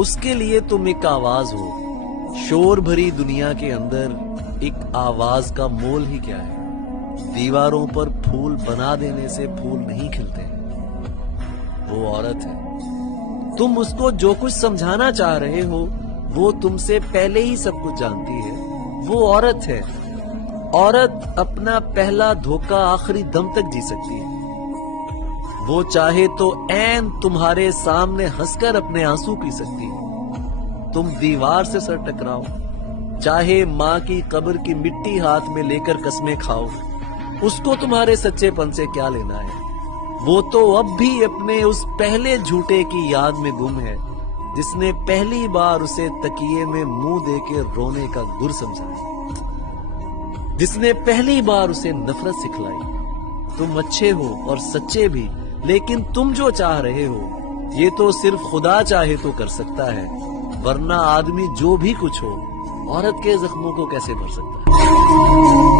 اس کے لیے تم ایک آواز ہو۔ شور بھری دنیا کے اندر ایک آواز کا مول ہی کیا ہے؟ دیواروں پر پھول بنا دینے سے پھول نہیں کھلتے ہیں۔ وہ عورت ہے، تم اس کو جو کچھ سمجھانا چاہ رہے ہو وہ تم سے پہلے ہی سب کچھ جانتی ہے۔ وہ عورت ہے۔ عورت اپنا پہلا دھوکہ آخری دم تک جی سکتی ہے۔ وہ چاہے تو عین تمہارے سامنے ہنس کر اپنے آنسو پی سکتی ہے۔ تم دیوار سے سر ٹکراؤ، چاہے ماں کی قبر کی مٹی ہاتھ میں لے کر قسمیں کھاؤ، اس کو تمہارے سچے پن سے کیا لینا ہے؟ وہ تو اب بھی اپنے اس پہلے جھوٹے کی یاد میں گم ہے جس نے پہلی بار اسے تکیے میں منہ دے کے رونے کا گر سمجھایا، جس نے پہلی بار اسے نفرت سکھلائی۔ تم اچھے ہو اور سچے بھی، لیکن تم جو چاہ رہے ہو یہ تو صرف خدا چاہے تو کر سکتا ہے، ورنہ آدمی جو بھی کچھ ہو عورت کے زخموں کو کیسے بھر سکتا ہے؟